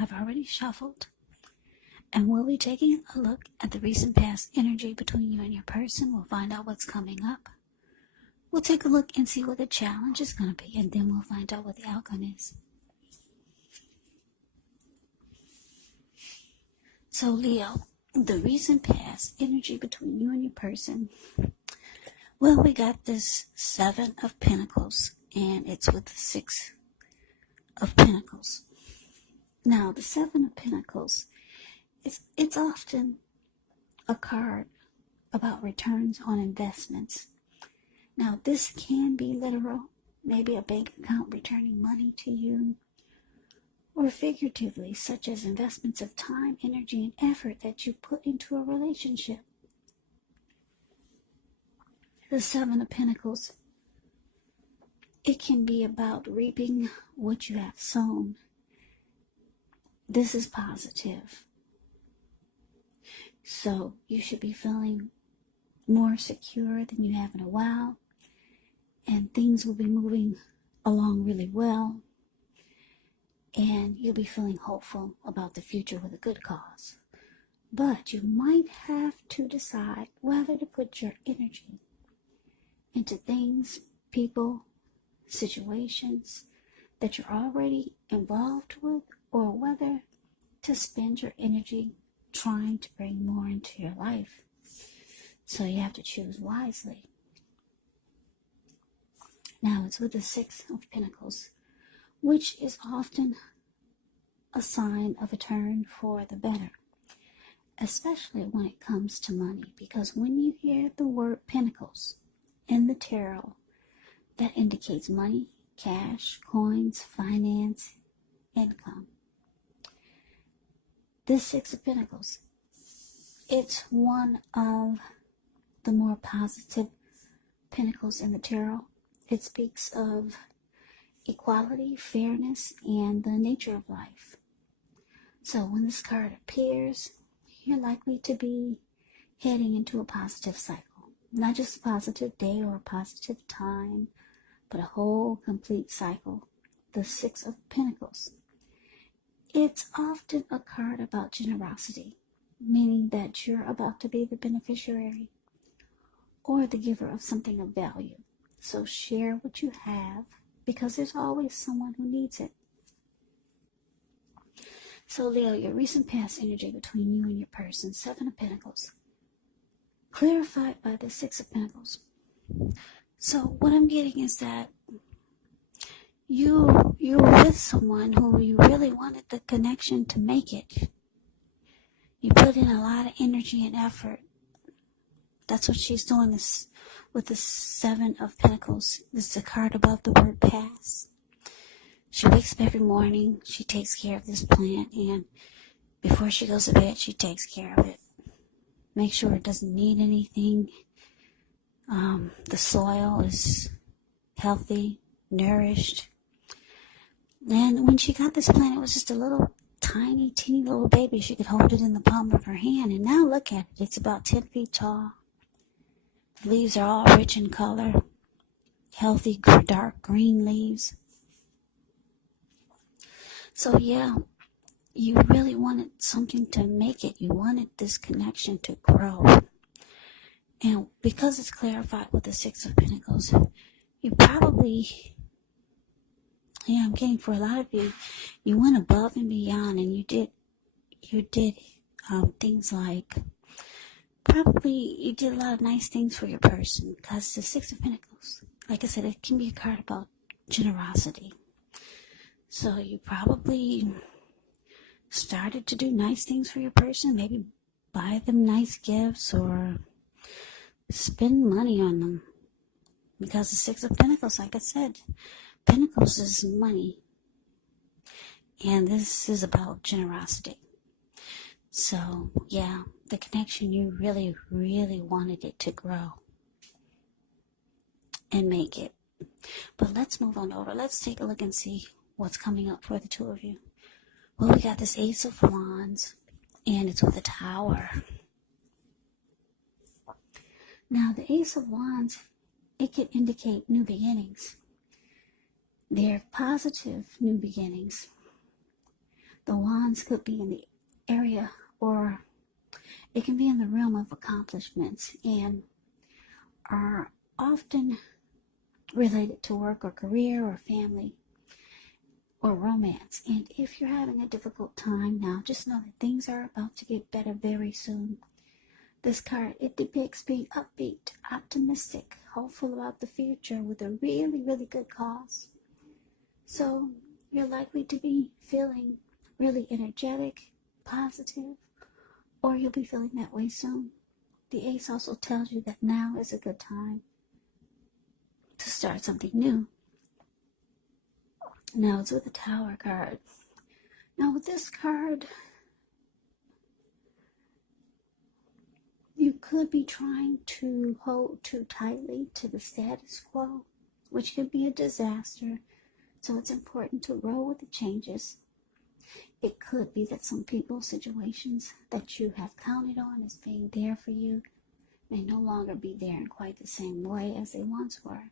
I've already shuffled, and we'll be taking a look at the recent past energy between you and your person. We'll find out what's coming up. We'll take a look and see what the challenge is going to be, and then we'll find out what the outcome is. So Leo, the recent past energy between you and your person. Well, we got this 7 of Pentacles, and it's with the 6 of Pentacles. Now, the 7 of Pentacles, it's often a card about returns on investments. Now, this can be literal, maybe a bank account returning money to you, or figuratively, such as investments of time, energy, and effort that you put into a relationship. The 7 of Pentacles, it can be about reaping what you have sown. This is positive. So you should be feeling more secure than you have in a while, and things will be moving along really well, and you'll be feeling hopeful about the future with a good cause. But you might have to decide whether to put your energy into things, people, situations that you're already involved with, or whether to spend your energy trying to bring more into your life. So you have to choose wisely. Now it's with the 6 of Pentacles, which is often a sign of a turn for the better, especially when it comes to money, because when you hear the word Pentacles in the tarot, that indicates money, cash, coins, finance, income. This 6 of Pentacles, it's one of the more positive pentacles in the tarot. It speaks of equality, fairness, and the nature of life. So when this card appears, you're likely to be heading into a positive cycle. Not just a positive day or a positive time, but a whole complete cycle. The 6 of Pentacles. It's often a card about generosity, meaning that you're about to be the beneficiary or the giver of something of value. So share what you have, because there's always someone who needs it. So Leo, your recent past energy between you and your person, 7 of Pentacles, clarified by the 6 of Pentacles. So what I'm getting is that you were with someone who you really wanted the connection to make it. You put in a lot of energy and effort. That's what she's doing this with the 7 of Pentacles. This is a card above the word pass. She wakes up every morning. She takes care of this plant, and before she goes to bed, she takes care of it. Make sure it doesn't need anything. The soil is healthy, nourished. And when she got this plant, it was just a little tiny, teeny little baby. She could hold it in the palm of her hand. And now look at it. It's about 10 feet tall. The leaves are all rich in color. Healthy, dark green leaves. So yeah, you really wanted something to make it. You wanted this connection to grow. And because it's clarified with the 6 of Pentacles, you probably, I'm getting for a lot of you, you went above and beyond, and you did things like, probably you did a lot of nice things for your person, because the 6 of Pentacles, like I said, it can be a card about generosity. So you probably started to do nice things for your person, maybe buy them nice gifts or spend money on them. Because the 6 of Pentacles, like I said, Pentacles is money. And this is about generosity. So, yeah, the connection, you really, really wanted it to grow and make it. But let's move on over. Let's take a look and see what's coming up for the two of you. Well, we got this Ace of Wands, and it's with a Tower. Now, the Ace of Wands, it could indicate new beginnings. They're positive new beginnings. The wands could be in the area, or it can be in the realm of accomplishments, and are often related to work or career or family or romance. And if you're having a difficult time now, just know that things are about to get better very soon. This card, it depicts being upbeat, optimistic, hopeful about the future with a really, really good cause. So you're likely to be feeling really energetic, positive, or you'll be feeling that way soon. The ace also tells you that now is a good time to start something new. Now it's with the Tower card. Now with this card, you could be trying to hold too tightly to the status quo, which could be a disaster. So it's important to roll with the changes. It could be that some people's situations that you have counted on as being there for you may no longer be there in quite the same way as they once were.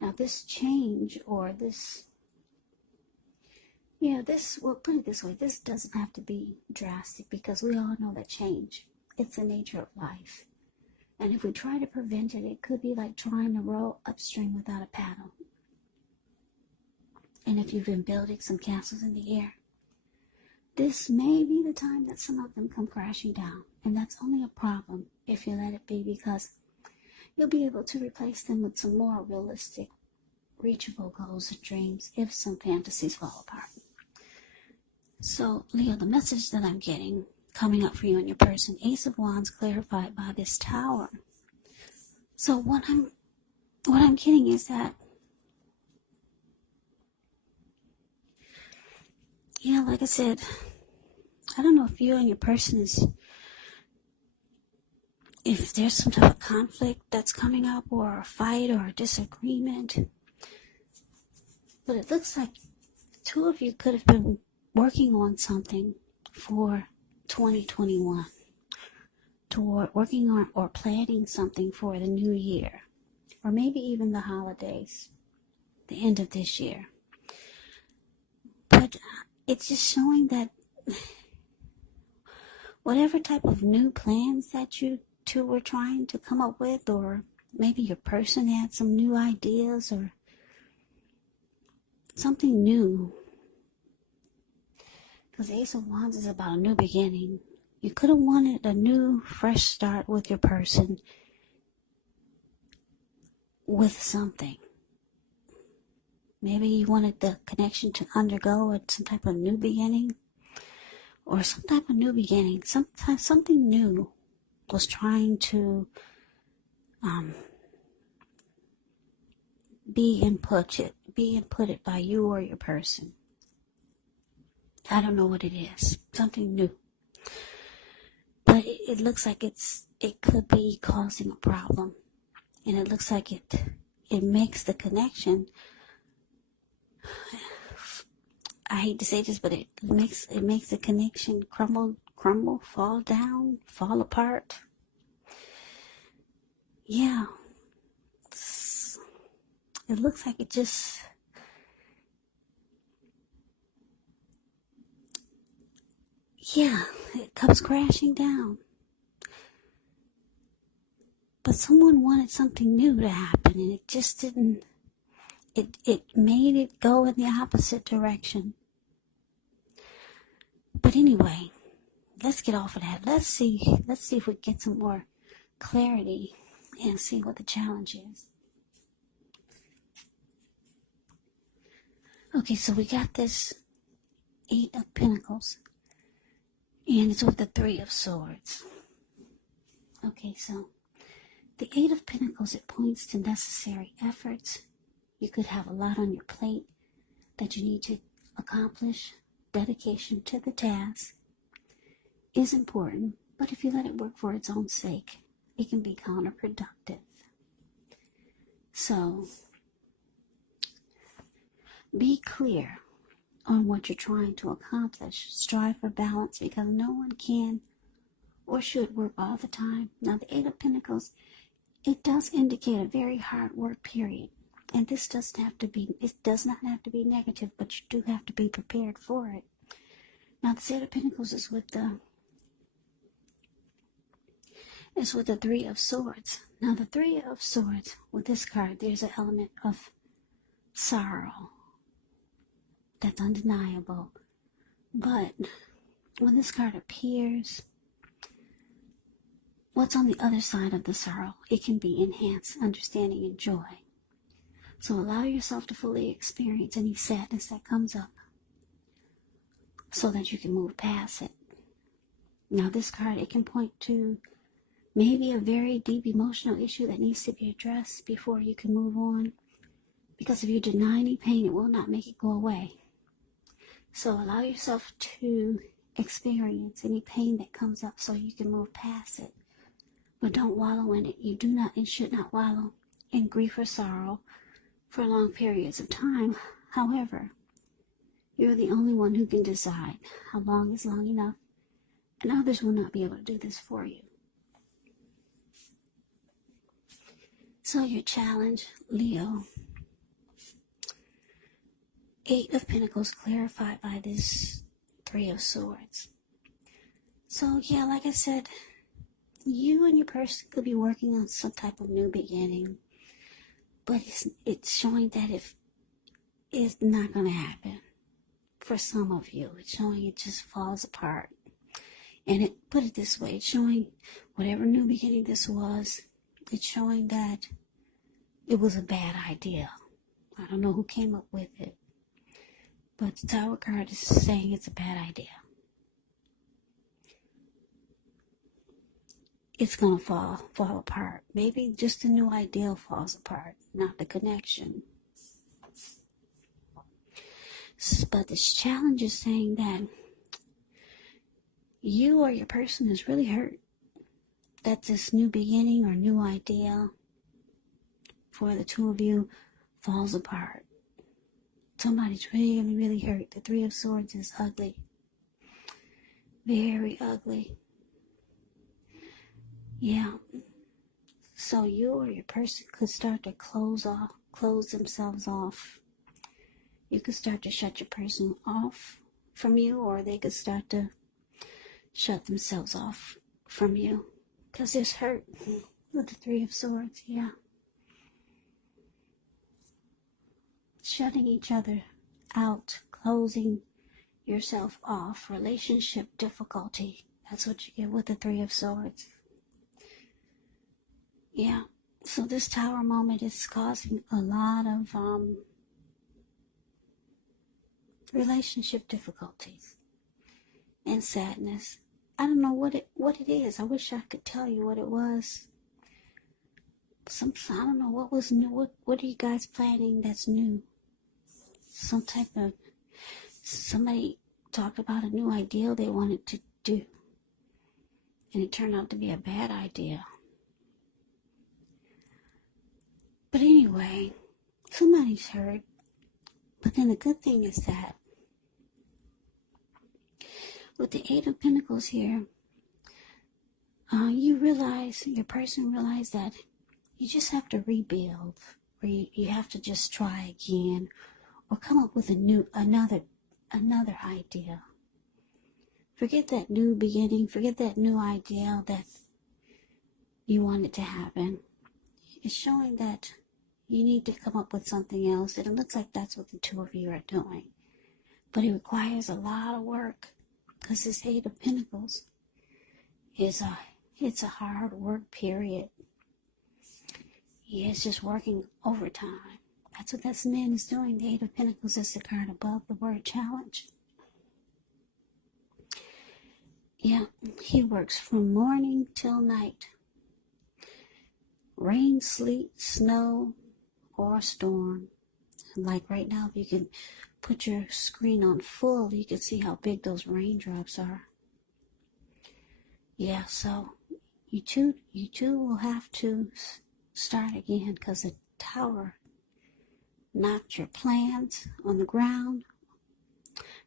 Now this change, or well, put it this way, this doesn't have to be drastic, because we all know that change, it's the nature of life. And if we try to prevent it, it could be like trying to row upstream without a paddle. And if you've been building some castles in the air, this may be the time that some of them come crashing down. And that's only a problem if you let it be, because you'll be able to replace them with some more realistic, reachable goals and dreams if some fantasies fall apart. So, Leo, the message that I'm getting coming up for you and your person, Ace of Wands clarified by this Tower. So what I'm getting is that, yeah, like I said, I don't know if you and your person if there's some type of conflict that's coming up, or a fight or a disagreement. But it looks like two of you could have been working on something for 2021, toward working on or planning something for the new year, or maybe even the holidays, the end of this year. But it's just showing that whatever type of new plans that you two were trying to come up with, or maybe your person had some new ideas or something new, because the Ace of Wands is about a new beginning. You could have wanted a new, fresh start with your person, with something. Maybe you wanted the connection to undergo some type of new beginning, or some type of new beginning. Something new was trying to be inputted by you or your person. I don't know what it is. Something new. But it looks like it could be causing a problem. And it looks like it makes the connection, I hate to say this, but it makes the connection crumble, fall down, fall apart. Yeah. It looks like it just, it comes crashing down. But someone wanted something new to happen, and it just didn't. It made it go in the opposite direction. But anyway, let's get off of that. Let's see if we get some more clarity and see what the challenge is. Okay, so we got this 8 of Pentacles, and it's with the 3 of Swords. Okay, so the 8 of Pentacles, it points to necessary efforts. You could have a lot on your plate that you need to accomplish. Dedication to the task is important, but if you let it work for its own sake, it can be counterproductive. So, be clear on what you're trying to accomplish. Strive for balance, because no one can or should work all the time. Now, the 8 of Pentacles, it does indicate a very hard work period. And it does not have to be negative, but you do have to be prepared for it. Now, the Eight of Pentacles is with the Three of Swords. Now, the Three of Swords, with this card, there's an element of sorrow that's undeniable. But when this card appears, what's on the other side of the sorrow? It can be enhanced understanding and joy. So allow yourself to fully experience any sadness that comes up so that you can move past it. Now, this card, it can point to maybe a very deep emotional issue that needs to be addressed before you can move on. Because if you deny any pain, it will not make it go away. So allow yourself to experience any pain that comes up so you can move past it. But don't wallow in it. You do not and should not wallow in grief or sorrow for long periods of time. However, you're the only one who can decide how long is long enough, and others will not be able to do this for you. So your challenge, Leo, Eight of Pentacles clarified by this Three of Swords. So yeah, like I said, you and your person could be working on some type of new beginning, but it's showing that if it's not going to happen for some of you, it's showing it just falls apart. And put it this way, it's showing whatever new beginning this was, it's showing that it was a bad idea. I don't know who came up with it, but the Tower card is saying it's a bad idea. It's going to fall apart. Maybe just the new ideal falls apart, not the connection. But this challenge is saying that you or your person is really hurt that this new beginning or new idea for the two of you falls apart. Somebody's really, really hurt. The Three of Swords is ugly. Very ugly. Yeah. So you or your person could start to close themselves off. You could start to shut your person off from you, or they could start to shut themselves off from you. Because there's hurt with the Three of Swords, yeah. Shutting each other out, closing yourself off, relationship difficulty. That's what you get with the Three of Swords. Yeah, so this Tower moment is causing a lot of relationship difficulties and sadness. I don't know what it is. I wish I could tell you what it was. I don't know what was new. What are you guys planning that's new? Somebody talked about a new ideal they wanted to do, and it turned out to be a bad idea. But anyway, somebody's hurt. But then the good thing is that with the Eight of Pentacles here, your person realized that you just have to rebuild, or you have to just try again, or come up with another idea. Forget that new beginning, forget that new idea that you wanted to happen. It's showing that you need to come up with something else, and it looks like that's what the two of you are doing. But it requires a lot of work, because this Eight of Pentacles it's a hard work period. Yeah, it's just working overtime. That's what this man is doing. The Eight of Pentacles is the card above the word challenge. Yeah, he works from morning till night. Rain, sleet, snow, or storm. Like right now, if you can put your screen on full, you can see how big those raindrops are. Yeah, so you two will have to start again, because the Tower knocked your plans on the ground.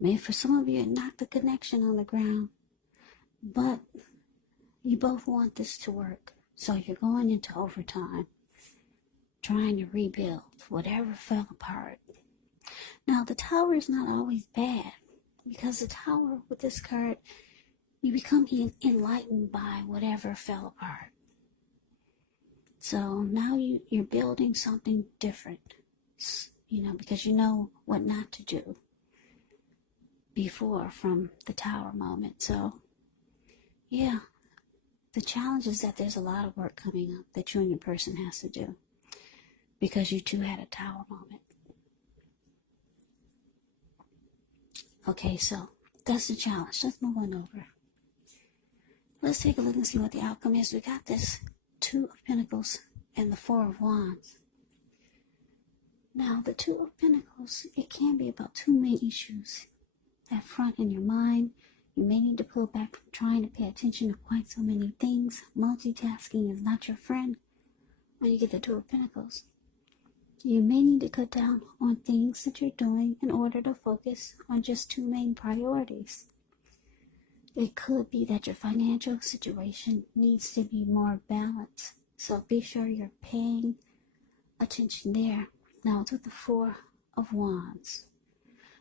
Maybe for some of you, it knocked the connection on the ground. But you both want this to work. So you're going into overtime, trying to rebuild whatever fell apart. Now, the Tower is not always bad. because the Tower with this card, you become enlightened by whatever fell apart. So now you're building something different, because you know what not to do before from the Tower moment. So, yeah, the challenge is that there's a lot of work coming up that you and your person has to do because you two had a Tower moment. Okay, so that's the challenge. Let's move on over. Let's take a look and see what the outcome is. We got this Two of Pentacles and the Four of Wands. Now, the Two of Pentacles, it can be about two main issues at front in your mind. You may need to pull back from trying to pay attention to quite so many things. Multitasking is not your friend when you get the Two of Pentacles. You may need to cut down on things that you're doing in order to focus on just two main priorities. It could be that your financial situation needs to be more balanced. So be sure you're paying attention there. Now it's with the Four of Wands.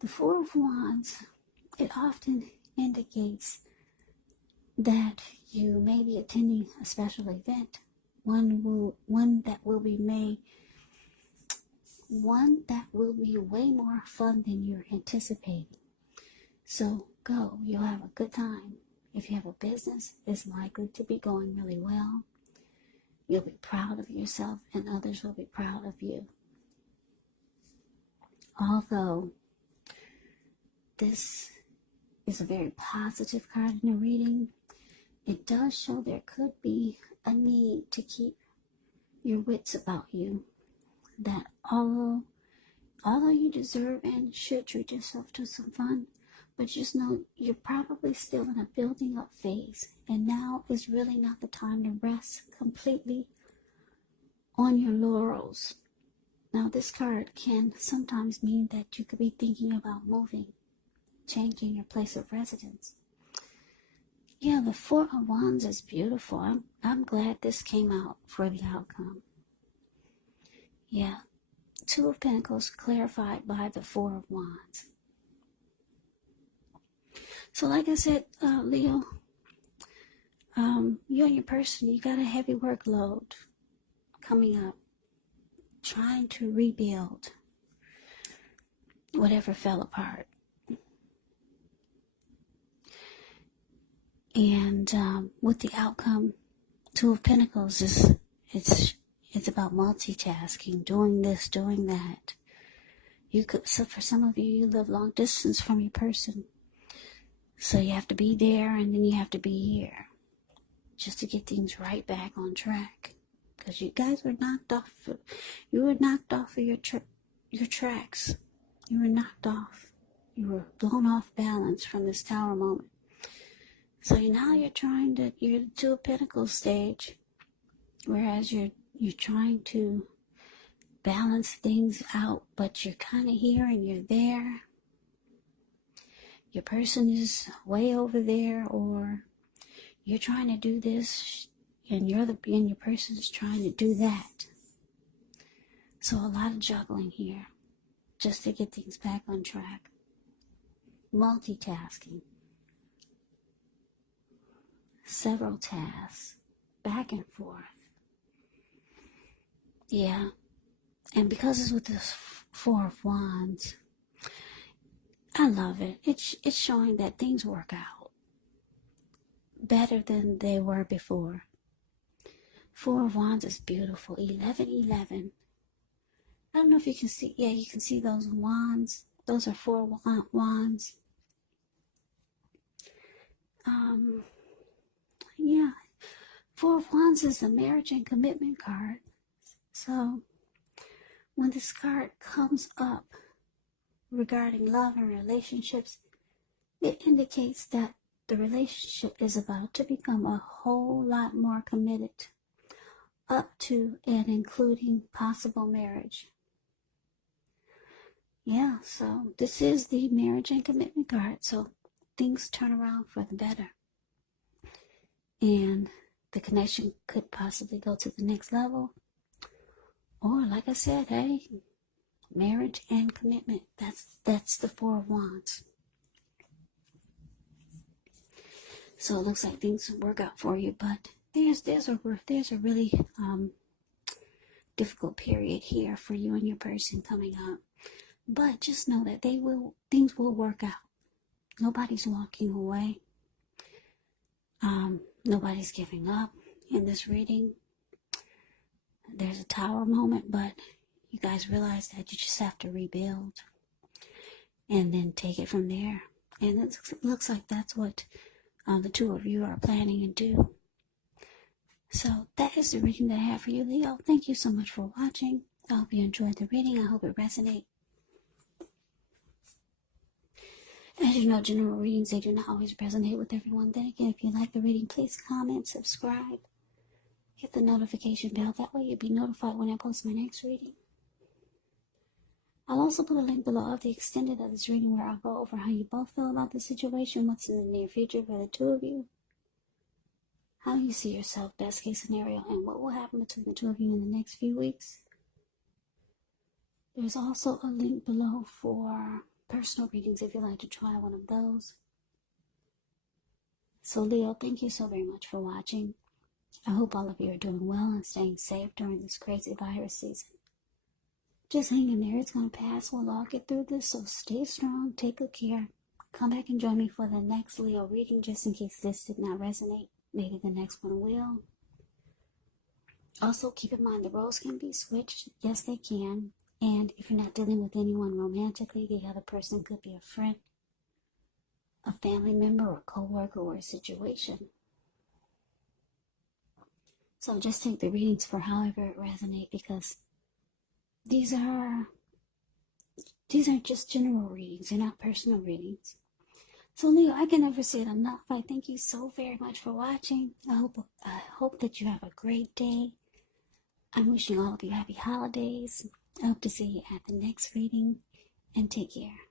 The Four of Wands, it often indicates that you may be attending a special event, one that will be way more fun than you're anticipating. So go, you'll have a good time. If you have a business, it's likely to be going really well. You'll be proud of yourself and others will be proud of you. Although this is a very positive card in the reading, it does show there could be a need to keep your wits about you. That although you deserve and should treat yourself to some fun, but just know you're probably still in a building up phase, and now is really not the time to rest completely on your laurels. Now, this card can sometimes mean that you could be thinking about moving, changing your place of residence. Yeah, the Four of Wands is beautiful. I'm glad this came out for the outcome. Yeah, Two of Pentacles clarified by the Four of Wands. So like I said, Leo, you and your person, you got a heavy workload coming up, trying to rebuild whatever fell apart. And with the outcome, Two of Pentacles it's about multitasking, doing this, doing that. So for some of you, you live long distance from your person. So you have to be there and then you have to be here just to get things right back on track. Because you guys were knocked off. You were knocked off of your tracks. You were knocked off. You were blown off balance from this Tower moment. So now you're the Two of Pentacles stage, whereas you're trying to balance things out, but you're kind of here and you're there. Your person is way over there, or you're trying to do this and your person is trying to do that. So a lot of juggling here just to get things back on track. Multitasking. Several tasks. Back and forth. Yeah. And because it's with this Four of Wands, I love it. It's showing that things work out better than they were before. Four of Wands is beautiful. 1111. I don't know if you can see. Yeah, you can see those wands. Those are four wands. Yeah. Four of Wands is a marriage and commitment card. So when this card comes up regarding love and relationships, it indicates that the relationship is about to become a whole lot more committed, up to and including possible marriage. Yeah, so this is the marriage and commitment card, so things turn around for the better. And the connection could possibly go to the next level. Or, like I said, hey, marriage and commitment. That's the Four of Wands. So it looks like things will work out for you, but there's a really difficult period here for you and your person coming up. But just know that things will work out. Nobody's walking away. Nobody's giving up in this reading. There's a tower moment, but you guys realize that you just have to rebuild and then take it from there. And it looks like that's what the two of you are planning to do. So that is the reading that I have for you, Leo. Thank you so much for watching. I hope you enjoyed the reading. I hope it resonates. As you know, general readings, they do not always resonate with everyone. Then again, if you like the reading, please comment, subscribe, hit the notification bell. That way you'll be notified when I post my next reading. I'll also put a link below of the extended of this reading where I'll go over how you both feel about the situation, what's in the near future for the two of you, how you see yourself, best case scenario, and what will happen between the two of you in the next few weeks. There's also a link below for personal readings if you'd like to try one of those. So Leo, thank you so very much for watching. I hope all of you are doing well and staying safe during this crazy virus season. Just hang in there. It's going to pass. We'll all get through this. So stay strong. Take good care. Come back and join me for the next Leo reading just in case this did not resonate. Maybe the next one will. Also, keep in mind the roles can be switched. Yes, they can. And if you're not dealing with anyone romantically, the other person could be a friend, a family member, or a co-worker, or a situation. So just take the readings for however it resonates, because these are just general readings. They're not personal readings. So Leo, I can never say it enough. I thank you so very much for watching. I hope that you have a great day. I'm wishing all of you happy holidays. I hope to see you at the next reading, and take care.